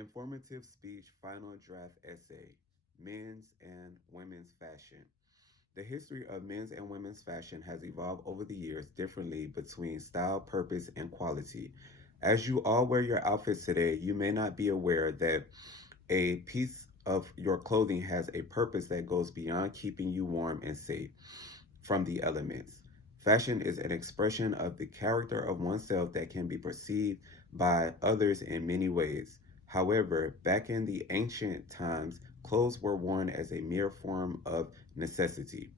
Informative speech, final draft essay, men's and women's fashion. The history of men's and women's fashion has evolved over the years differently between style, purpose, and quality. As you all wear your outfits today, you may not be aware that a piece of your clothing has a purpose that goes beyond keeping you warm and safe from the elements. Fashion is an expression of the character of oneself that can be perceived by others in many ways. However, back in the ancient times, clothes were worn as a mere form of necessity.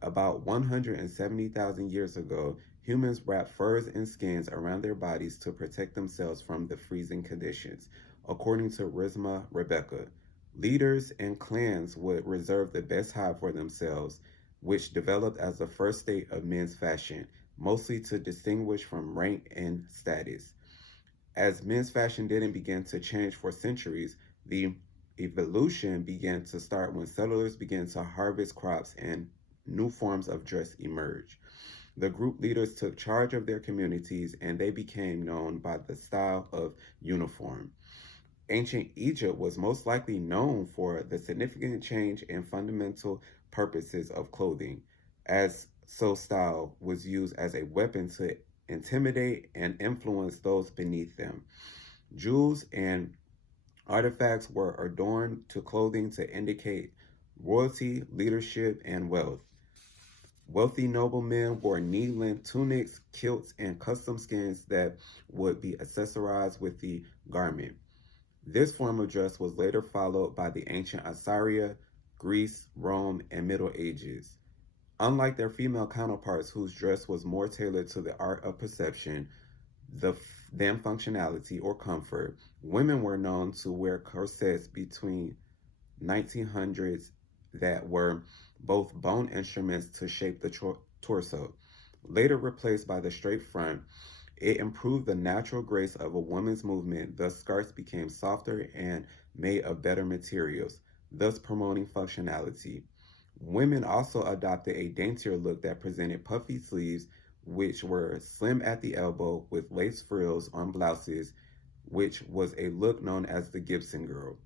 About 170,000 years ago, humans wrapped furs and skins around their bodies to protect themselves from the freezing conditions, according to Risma Rebecca. Leaders and clans would reserve the best hide for themselves, which developed as the first state of men's fashion, mostly to distinguish from rank and status. As men's fashion didn't begin to change for centuries, the evolution began to start when settlers began to harvest crops and new forms of dress emerged. The group leaders took charge of their communities and they became known by the style of uniform. Ancient Egypt was most likely known for the significant change in fundamental purposes of clothing, as so style was used as a weapon to intimidate and influence those beneath them. Jewels and artifacts were adorned to clothing to indicate royalty, leadership, and wealth. Wealthy noblemen wore knee length tunics, kilts, and custom skins that would be accessorized with the garment. This form of dress was later followed by the ancient Assyria, Greece, Rome, and Middle Ages. Unlike their female counterparts, whose dress was more tailored to the art of perception than functionality or comfort, women were known to wear corsets between 1900s that were both bone instruments to shape the torso. Later replaced by the straight front, it improved the natural grace of a woman's movement, thus skirts became softer and made of better materials, thus promoting functionality. Women also adopted a daintier look that presented puffy sleeves, which were slim at the elbow with lace frills on blouses, which was a look known as the Gibson girl.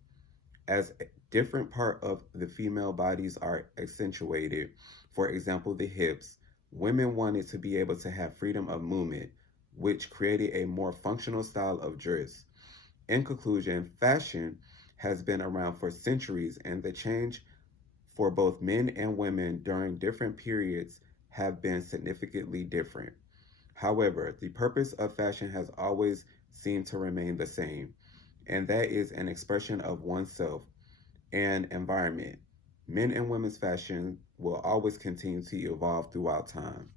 As different part of the female bodies are accentuated, for example, the hips, women wanted to be able to have freedom of movement, which created a more functional style of dress. In conclusion, fashion has been around for centuries, and the change for both men and women during different periods have been significantly different. However, the purpose of fashion has always seemed to remain the same, and that is an expression of oneself and environment. Men and women's fashion will always continue to evolve throughout time.